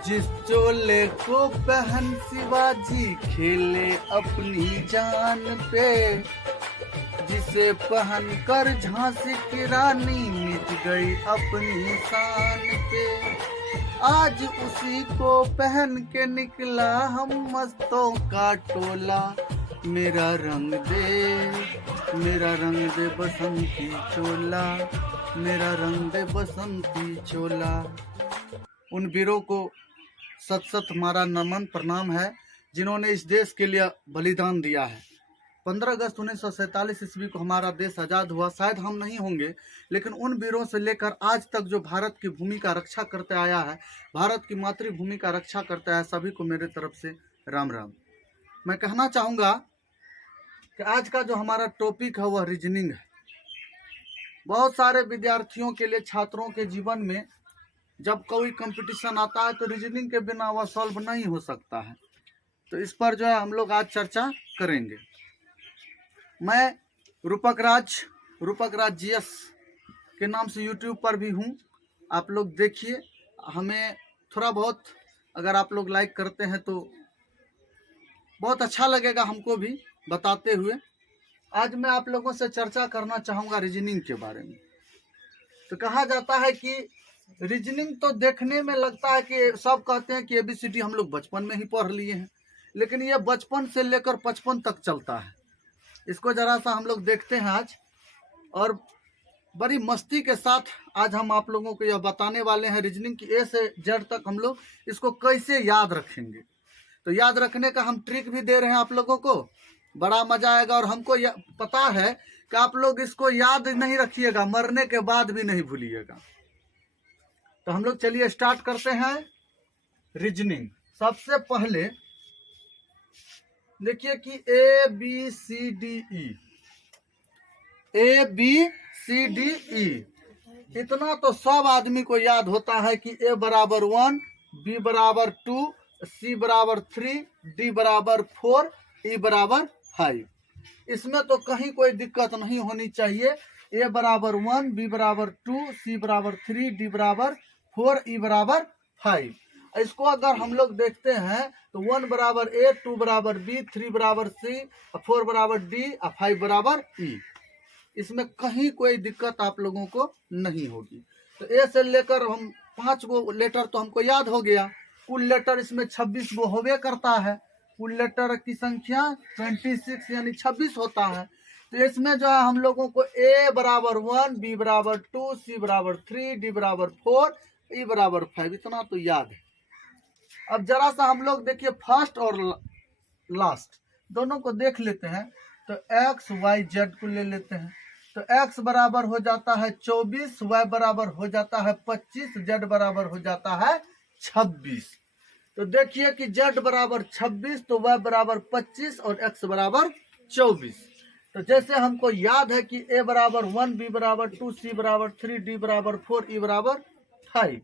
जिस चोले को पहन शिवाजी खेले अपनी जान पे, जिसे पहन कर झांसी की रानी मिट गई अपनी शान पे, आज उसी को पहन के निकला हम मस्तों का टोला। मेरा रंग दे बसंती चोला, मेरा रंग दे बसंती चोला। उन वीरों को सत सत हमारा नमन प्रणाम है जिन्होंने इस देश के लिए बलिदान दिया है। 15 अगस्त 1947 ईस्वी को हमारा देश आज़ाद हुआ। शायद हम नहीं होंगे, लेकिन उन वीरों से लेकर आज तक जो भारत की भूमि का रक्षा करते आया है, भारत की मातृभूमि का रक्षा करता है, सभी को मेरे तरफ से राम राम। मैं कहना चाहूँगा कि आज का जो हमारा टॉपिक है वह रीजनिंग है। बहुत सारे विद्यार्थियों के लिए, छात्रों के जीवन में जब कोई कंपटीशन आता है तो रीजनिंग के बिना वह सॉल्व नहीं हो सकता है। तो इस पर जो है हम लोग आज चर्चा करेंगे। मैं रूपक राज जीएस के नाम से यूट्यूब पर भी हूँ। आप लोग देखिए, हमें थोड़ा बहुत अगर आप लोग लाइक करते हैं तो बहुत अच्छा लगेगा हमको भी बताते हुए। आज मैं आप लोगों से चर्चा करना चाहूँगा रीजनिंग के बारे में। तो कहा जाता है कि रीजनिंग तो देखने में लगता है कि सब कहते हैं कि ABCD हम लोग बचपन में ही पढ़ लिए हैं, लेकिन ये बचपन से लेकर 55 तक चलता है। इसको जरा सा हम लोग देखते हैं आज, और बड़ी मस्ती के साथ आज हम आप लोगों को यह बताने वाले हैं रीजनिंग की A से Z तक हम लोग इसको कैसे याद रखेंगे। तो याद रखने का हम ट्रिक भी दे रहे हैं आप लोगों को, बड़ा मजा आएगा। और हमको पता है कि आप लोग इसको याद नहीं रखिएगा, मरने के बाद भी नहीं भूलिएगा। तो हम लोग चलिए स्टार्ट करते हैं रीजनिंग। सबसे पहले देखिए कि ABCDE इतना तो सब आदमी को याद होता है कि A बराबर 1, B बराबर 2, C बराबर 3, D बराबर 4, E बराबर 5। इसमें तो कहीं कोई दिक्कत नहीं होनी चाहिए। A बराबर 1, B बराबर 2, C बराबर 3, D बराबर 4, E बराबर 5। इसको अगर हम लोग देखते हैं तो 1 बराबर A, 2 बराबर B, 3 बराबर C, 4 बराबर D, 5 बराबर E। इसमें कहीं कोई दिक्कत आप लोगों को नहीं होगी। तो A से लेकर हम 5 गो लेटर तो हमको याद हो गया। कुल लेटर इसमें 26 गो होवे करता है। कुल लेटर की संख्या 26 यानी 26 होता है। तो इसमें जो है हम लोगों को A बराबर 1, B बराबर 2, C बराबर 3, D बराबर 4, E बराबर 5 इतना तो याद है। अब जरा सा हम लोग देखिए फर्स्ट और लास्ट दोनों को देख लेते हैं। तो X, Y, Z को ले लेते हैं। तो X बराबर हो जाता है 24, Y बराबर हो जाता है 25, Z बराबर हो जाता है 26। तो देखिए कि Z बराबर 26 तो Y बराबर 25 और X बराबर 24। तो जैसे हमको याद है कि A बराबर 1, B बराबर 2, C बराबर 3, D बराबर 4, E बराबर 5।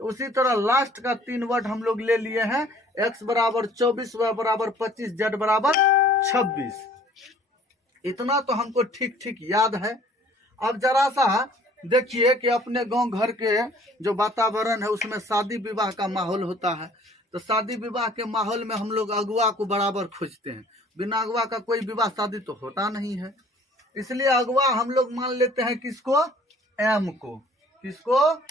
तो उसी तरह लास्ट का 3 वर्ड हम लोग ले लिए हैं। X बराबर 24, Y बराबर 25, Z बराबर 26। इतना तो हमको ठीक ठीक याद है। अब जरा सा देखिए कि अपने गांव घर के जो वातावरण है उसमें शादी विवाह का माहौल होता है। तो शादी विवाह के माहौल में हम लोग अगुआ को बराबर खोजते हैं। बिना अगुआ का कोई विवाह शादी तो होता नहीं है। इसलिए अगुआ हम लोग मान लेते हैं किसको? M को। किसको?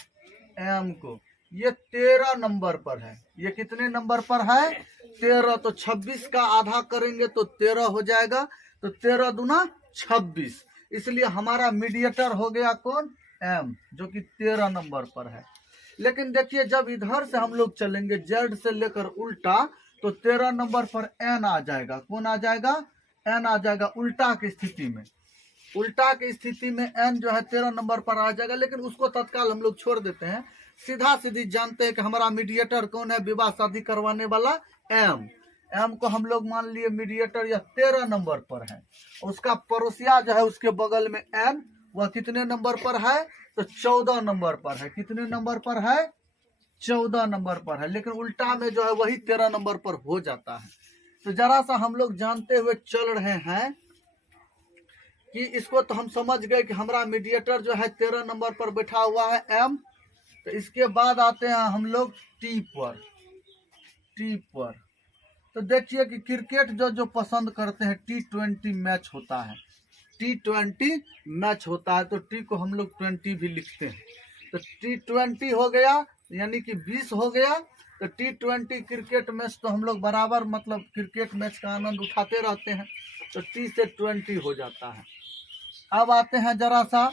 M को। ये 13 नंबर पर है। ये कितने नंबर पर है? 13। तो 26 का आधा करेंगे तो 13 हो जाएगा। तो 13 दूना 26। इसलिए हमारा मीडिएटर हो गया कौन? M, जो कि 13 नंबर पर है। लेकिन देखिए जब इधर से हम लोग चलेंगे Z से लेकर उल्टा, तो 13 नंबर पर N आ जाएगा। कौन आ जाएगा? N आ जाएगा उल्टा की स्थिति में। उल्टा की स्थिति में N जो है 13 नंबर पर आ जाएगा, लेकिन उसको तत्काल हम लोग छोड़ देते हैं। सीधा सीधी जानते हैं कि हमारा मीडिएटर कौन है? विवाह शादी करवाने वाला M को हम लोग मान लिए मीडिएटर। यह 13 नंबर पर है। उसका पड़ोसिया जो है उसके बगल में N, वह कितने नंबर पर है? तो 14 नंबर पर है। कितने नंबर पर है? 14 नंबर पर है। लेकिन उल्टा में जो है वही 13 नंबर पर हो जाता है। तो जरा सा हम लोग जानते हुए चल रहे हैं कि इसको तो हम समझ गए कि हमारा मीडिएटर जो है 13 नंबर पर बैठा हुआ है M। तो इसके बाद आते हैं हम लोग T पर। टी पर। तो देखिए कि क्रिकेट जो जो पसंद करते हैं T20 मैच होता है, T20 मैच होता है, तो टी को हम लोग 20 भी लिखते हैं। तो T20 हो गया यानी कि 20 हो गया। तो T20 क्रिकेट मैच तो हम लोग बराबर मतलब क्रिकेट मैच का आनंद उठाते रहते हैं, तो T से 20 हो जाता है। अब आते हैं जरा सा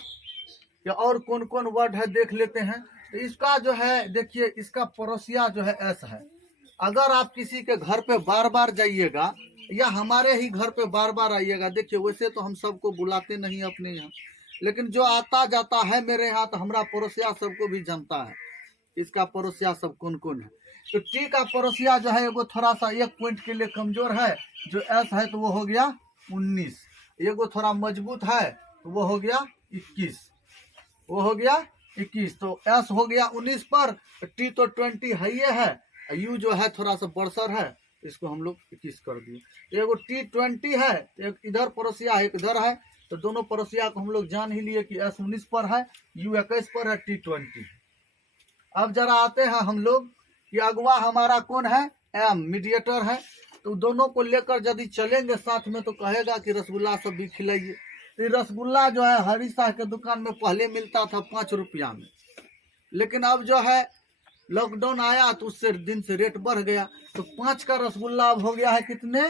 कि और कौन कौन वर्ड है देख लेते हैं। तो इसका जो है देखिए, इसका पड़ोसिया जो है एस है। अगर आप किसी के घर पे बार बार जाइएगा या हमारे ही घर पे बार बार आइएगा, देखिए वैसे तो हम सबको बुलाते नहीं अपने यहाँ, लेकिन जो आता जाता है मेरे यहाँ तो हमारा पड़ोसिया सबको भी जानता है इसका पड़ोसिया सब कौन कौन है। तो टी का पड़ोसिया जो है वो थोड़ा सा 1 पॉइंट के लिए कमजोर है, जो एस है तो वो हो गया 19। एगो थोड़ा मजबूत है तो वो हो गया 21, वो हो गया 21। तो एस हो गया 19 पर, टी तो 20 है ये है, यू जो है थोड़ा सा बरसर है, इसको हम लोग 21 कर दिए। एगो T20 है, एक इधर पड़ोसिया है एक इधर है, तो दोनों पड़ोसिया को हम लोग जान ही लिए कि एस 19 पर है, यू 21 पर है, T20। अब जरा आते हैं हम लोग कि अगवा हमारा कौन है, एम मीडिएटर है। तो दोनों को लेकर यदि चलेंगे साथ में तो कहेगा कि रसगुल्ला सब भी खिलाइए। तो रसगुल्ला जो है हरी शाह के दुकान में पहले मिलता था 5 रुपया में, लेकिन अब जो है लॉकडाउन आया तो उससे दिन से रेट बढ़ गया, तो 5 का रसगुल्ला अब हो गया है कितने,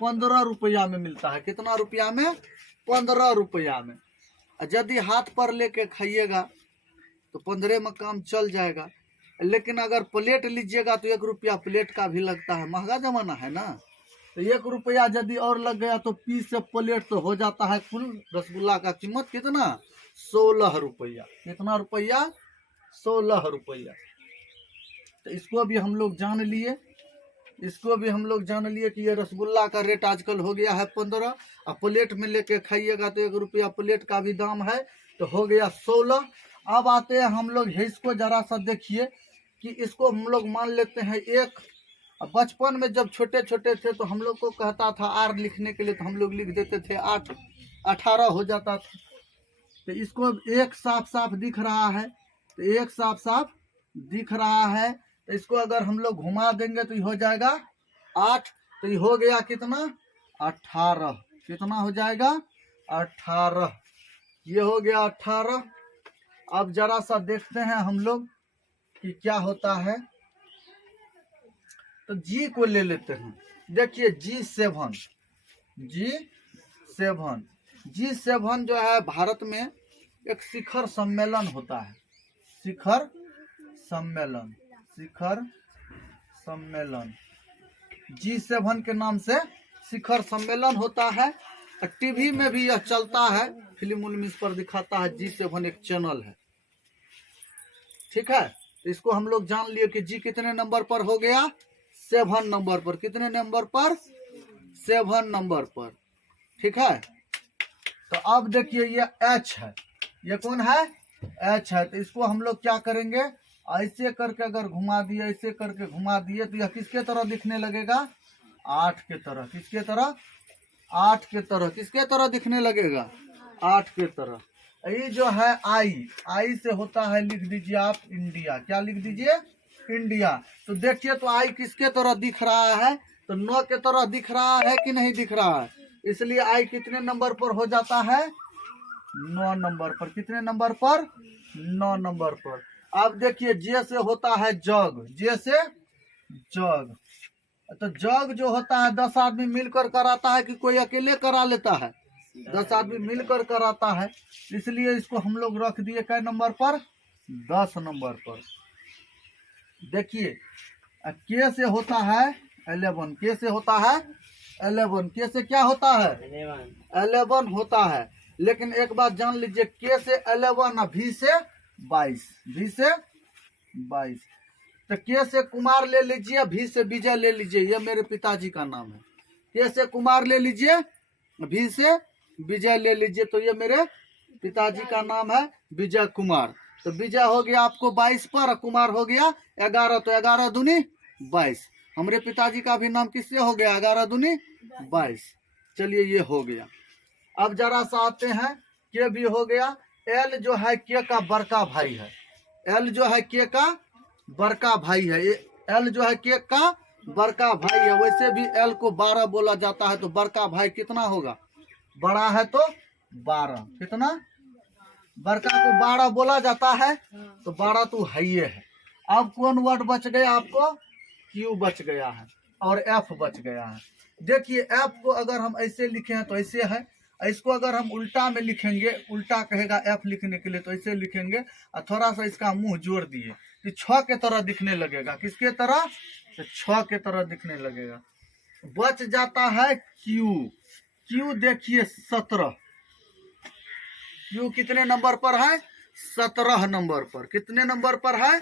15 रुपया में मिलता है। कितना रुपया में, 15 रुपया में। यदि हाथ पर लेके खाइएगा तो 15 में काम चल जाएगा, लेकिन अगर प्लेट लीजिएगा तो 1 रुपया प्लेट का भी लगता है, महंगा जमाना है ना। तो 1 रुपया यदि और लग गया तो 20 से प्लेट तो हो जाता है। कुल रसगुल्ला का कीमत कितना, 16 रुपया। कितना रुपया, 16 रुपया। तो इसको भी हम लोग जान लिए, इसको भी हम लोग जान लिए कि ये रसगुल्ला का रेट आजकल हो गया है 15, और प्लेट में लेके खाइएगा तो 1 रुपया प्लेट का भी दाम है, तो हो गया 16। अब आते हैं हम लोग, इसको जरा सा देखिए कि इसको हम लोग मान लेते हैं 1। बचपन में जब छोटे छोटे थे तो हम लोग को कहता था आर लिखने के लिए, तो हम लोग लिख देते थे 8, 18 हो जाता था। तो इसको 1 साफ साफ दिख रहा है, तो 1 साफ साफ दिख रहा है। तो इसको अगर हम लोग घुमा देंगे तो ये हो जाएगा 8, तो ये हो गया कितना, 18। कितना हो जाएगा, 18। ये हो गया 18। अब जरा सा देखते हैं हम लोग कि क्या होता है। तो जी को ले लेते हैं। देखिए G7, G7 जो है भारत में एक शिखर सम्मेलन होता है, शिखर सम्मेलन G7 के नाम से शिखर सम्मेलन होता है। टीवी में भी यह चलता है, फिल्म उल्म इस पर दिखाता है। G7 एक चैनल है, ठीक है। इसको हम लोग जान लिए कि जी कितने नंबर पर हो गया, 7 नंबर पर। कितने नंबर पर, 7 नंबर पर, ठीक है। तो अब देखिए ये H है, ये कौन है, H है। तो इसको हम लोग क्या करेंगे, ऐसे करके अगर घुमा दिए, ऐसे करके घुमा दिए तो यह किसके तरह दिखने लगेगा, 8 के तरह। किसके तरह, 8 के तरह। किसके तरह दिखने लगेगा, 8 के तरह। ये जो है आई से होता है, लिख दीजिए आप इंडिया। क्या लिख दीजिए, इंडिया। तो देखिए तो आई किसके तरह दिख रहा है, तो 9 के तरह दिख रहा है कि नहीं दिख रहा है, इसलिए आई कितने नंबर पर हो जाता है, 9 नंबर पर। कितने नंबर पर, 9 नंबर पर। अब देखिए जे से होता है जग, जे से जग। तो जग जो होता है 10 आदमी मिलकर कराता है कि कोई अकेले करा लेता है, 10 आदमी मिलकर कराता है, इसलिए इसको हम लोग रख दिए कै नंबर पर, 10 नंबर पर। देखिए के से होता है 11, के से होता है 11, के से क्या होता है, 11 होता है। लेकिन एक बात जान लीजिए, के से 11 और भी से 22, भी से 22। तो के से कुमार ले लीजिए, भी से विजय ले लीजिए, ये मेरे पिताजी का नाम है। के से कुमार ले लीजिए, भी से विजय ले लीजिए, तो ये मेरे पिताजी का नाम है विजय कुमार। तो विजय हो गया आपको 22 पर, कुमार हो गया 11, तो 11 दूनी 22। हमारे पिताजी का भी नाम किससे हो गया, 11 दूनी 22। चलिए ये हो गया। अब जरा सा आते हैं, के भी हो गया। एल जो है के का बड़का भाई है, एल जो है के का बड़का भाई है, एल जो है के का बड़का भाई है, वैसे भी L को 12 बोला जाता है, तो बड़का भाई कितना होगा? बड़ा है तो 12। कितना? बड़का को 12 बोला जाता है, तो 12 तो है ही है। अब कौन वर्ड बच गया आपको? Q बच गया है और F बच गया है। देखिए F को अगर हम ऐसे लिखे हैं तो ऐसे है, इसको अगर हम उल्टा में लिखेंगे, उल्टा कहेगा F लिखने के लिए, तो ऐसे लिखेंगे और थोड़ा सा इसका मुंह जोड़ दिए कि 6 के तरह दिखने लगेगा। किसके तरह? तो 6 के तरह दिखने लगेगा। बच जाता है Q। Q देखिए 17। Q कितने नंबर पर है? 17 नंबर पर। कितने नंबर पर है?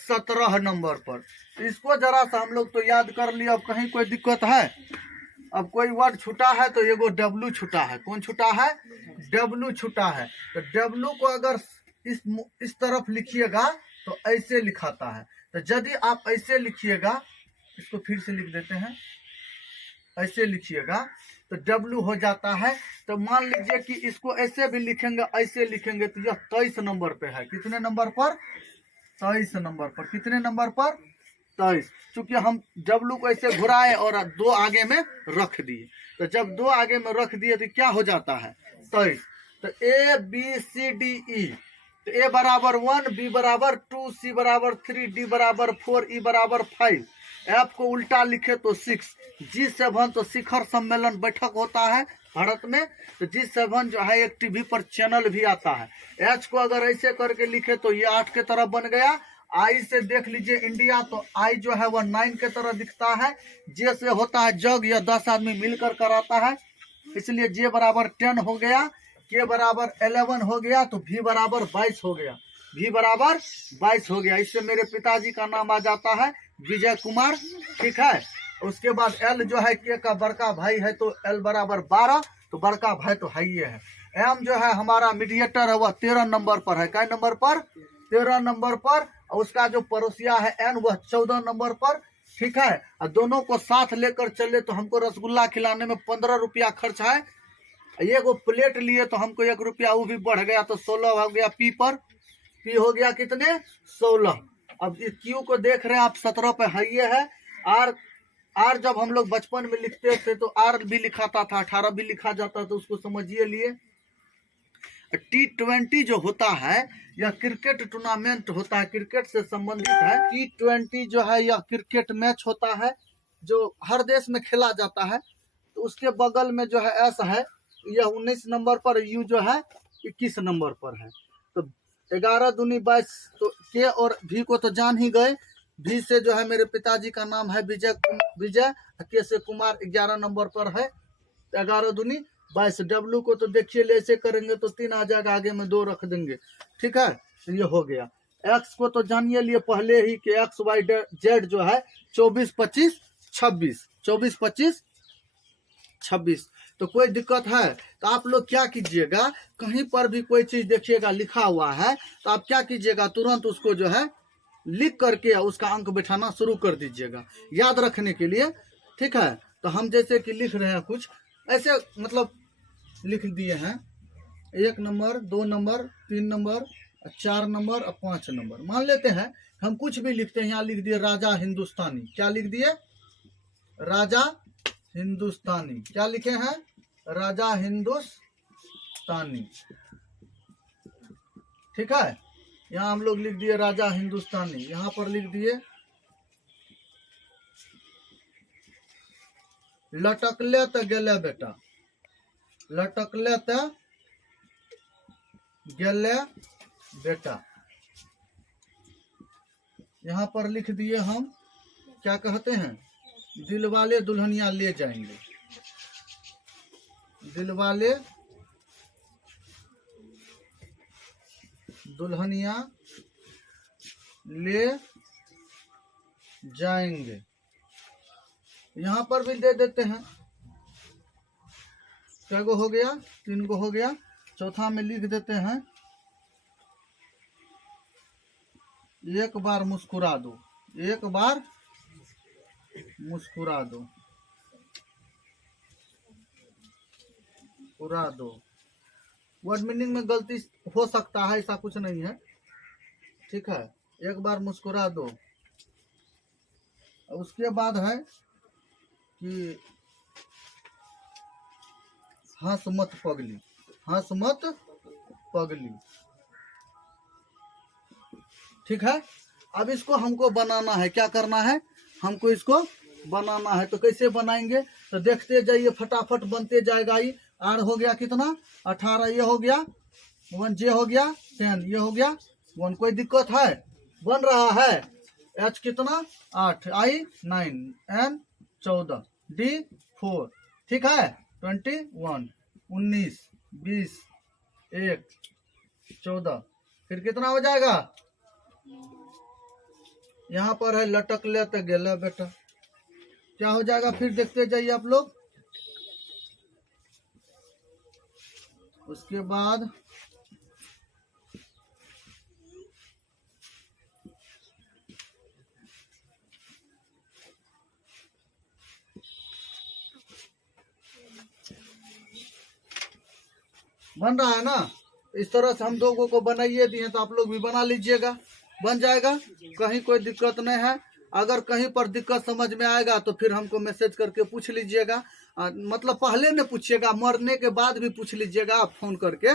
17 नंबर पर। इसको जरा सा हम लोग तो याद कर लिए। अब कहीं कोई दिक्कत है? अब कोई वर्ड छूटा है तो एगो W छूटा है। कौन छूटा है? W छूटा है। तो W को अगर इस तरफ लिखिएगा तो ऐसे लिखाता है। तो यदि आप ऐसे लिखिएगा, इसको फिर से लिख देते हैं, ऐसे लिखिएगा तो W हो जाता है। तो मान लीजिए कि इसको ऐसे भी लिखेंगे, ऐसे लिखेंगे, तो यह 23 नंबर पे है। कितने नंबर पर? 23 नंबर पर। कितने नंबर पर? 23। चूंकि हम W को ऐसे घुराए और 2 आगे में रख दिए, तो जब 2 आगे में रख दिए तो क्या हो जाता है? 23। तो ABCDE, तो A बराबर 1, B बराबर 2, C बराबर 3, D बराबर 4, E बराबर 5। F को उल्टा लिखे तो 6। G7 तो शिखर सम्मेलन बैठक होता है भारत में। तो G7 जो है एक टीवी पर चैनल भी आता है। H को अगर ऐसे करके लिखे तो ये 8 के तरफ बन गया। I से देख लीजिए इंडिया, तो I जो है वह 9 के तरह दिखता है। J से होता है जग, या 10 आदमी मिलकर कराता है, इसलिए J बराबर 10 हो गया। K बराबर 11 हो गया। तो V बराबर 22 हो गया। V बराबर 22 हो गया। इससे मेरे पिताजी का नाम आ जाता है विजय कुमार। ठीक है। उसके बाद L जो है K का बड़का भाई है, तो L बराबर 12, तो बड़का भाई तो है ही है। M जो है हमारा मीडिएटर है, वह 13 नंबर पर है। क्या नंबर पर? 13 नंबर पर। और उसका जो पड़ोसिया है N, वह 14 नंबर पर। ठीक है। और दोनों को साथ लेकर चले तो हमको रसगुल्ला खिलाने में 15 रुपया खर्च है। ये को प्लेट लिए तो हमको 1 रुपया वो भी बढ़ गया, तो 16 हो गया P पर। P हो गया कितने? 16। अब इस Q को देख रहे हैं आप, 17 पे है ये है। R जब हम लोग बचपन में लिखते थे तो R भी लिखाता था, 18 भी लिखा जाता, तो उसको समझिए लिए। T20 जो होता है यह क्रिकेट टूर्नामेंट होता है, क्रिकेट से संबंधित है। T20 जो है यह क्रिकेट मैच होता है जो हर देश में खेला जाता है। तो उसके बगल में जो है S है, यह 19 नंबर पर, U जो है 21 नंबर पर है। तो 11 दूनी 22। तो K और V को तो जान ही गए। V से जो है मेरे पिताजी का नाम है विजय। K से कुमार 11 नंबर पर है। 11 दूनी 22। W को तो देखिए ऐसे करेंगे तो 3 आ जाएगा, आगे में 2 रख देंगे। ठीक है। तो ये हो गया। X को तो जानिए लिए पहले ही कि X Y Z जो है 24 25 26। 24 25 26। तो कोई दिक्कत है तो आप लोग क्या कीजिएगा, कहीं पर भी कोई चीज देखिएगा लिखा हुआ है तो आप क्या कीजिएगा, तुरंत उसको जो है लिख करके उसका अंक बैठाना शुरू कर दीजिएगा, याद रखने के लिए। ठीक है। तो हम जैसे कि लिख रहे हैं कुछ ऐसे, मतलब लिख दिए हैं 1 नंबर 2 नंबर 3 नंबर 4 नंबर और 5 नंबर। मान लेते हैं हम कुछ भी लिखते हैं, यहाँ लिख दिए राजा हिंदुस्तानी। क्या लिख दिए? राजा हिंदुस्तानी। क्या लिखे हैं? राजा हिंदुस्तानी। ठीक है। यहाँ हम लोग लिख दिए राजा हिंदुस्तानी। यहाँ पर लिख दिए लटकले त गेले बेटा, लटकले त गेले बेटा। यहाँ पर लिख दिए हम क्या कहते हैं, दिलवाले दुल्हनिया ले जाएंगे, दिलवाले दुल्हनिया ले जाएंगे। यहाँ पर भी दे देते हैं। क्या गो हो गया? 3 गो हो गया। चौथा में लिख देते हैं 1 बार मुस्कुरा दो, 1 बार मुस्कुरा दो, मुस्कुरा दो। वर्ड मीनिंग में गलती हो सकता है, ऐसा कुछ नहीं है। ठीक है। 1 बार मुस्कुरा दो। उसके बाद है कि हंस मत पगली, हंस मत पगली। ठीक है, अब इसको हमको बनाना है, क्या करना है, हमको इसको बनाना है। तो कैसे बनाएंगे, तो देखते जाइए, फटाफट बनते जाएगा। ये आर हो गया कितना 18, ये हो गया 1, जे हो गया 10, ये हो गया 1। कोई दिक्कत है, बन रहा है। एच कितना 8, आई 9, एन 14, डी 4। ठीक है, 21, 19, 20, 1, 14, फिर कितना हो जाएगा, यहाँ पर है लटक ले तो गेला बेटा, क्या हो जाएगा, फिर देखते जाइए आप लोग। उसके बाद बन रहा है ना, इस तरह से हम लोगों को बनाइए दिए, तो आप लोग भी बना लीजिएगा, बन जाएगा, कहीं कोई दिक्कत नहीं है। अगर कहीं पर दिक्कत समझ में आएगा तो फिर हमको मैसेज करके पूछ लीजिएगा, मतलब पहले न पूछिएगा, मरने के बाद भी पूछ लीजिएगा आप फोन करके।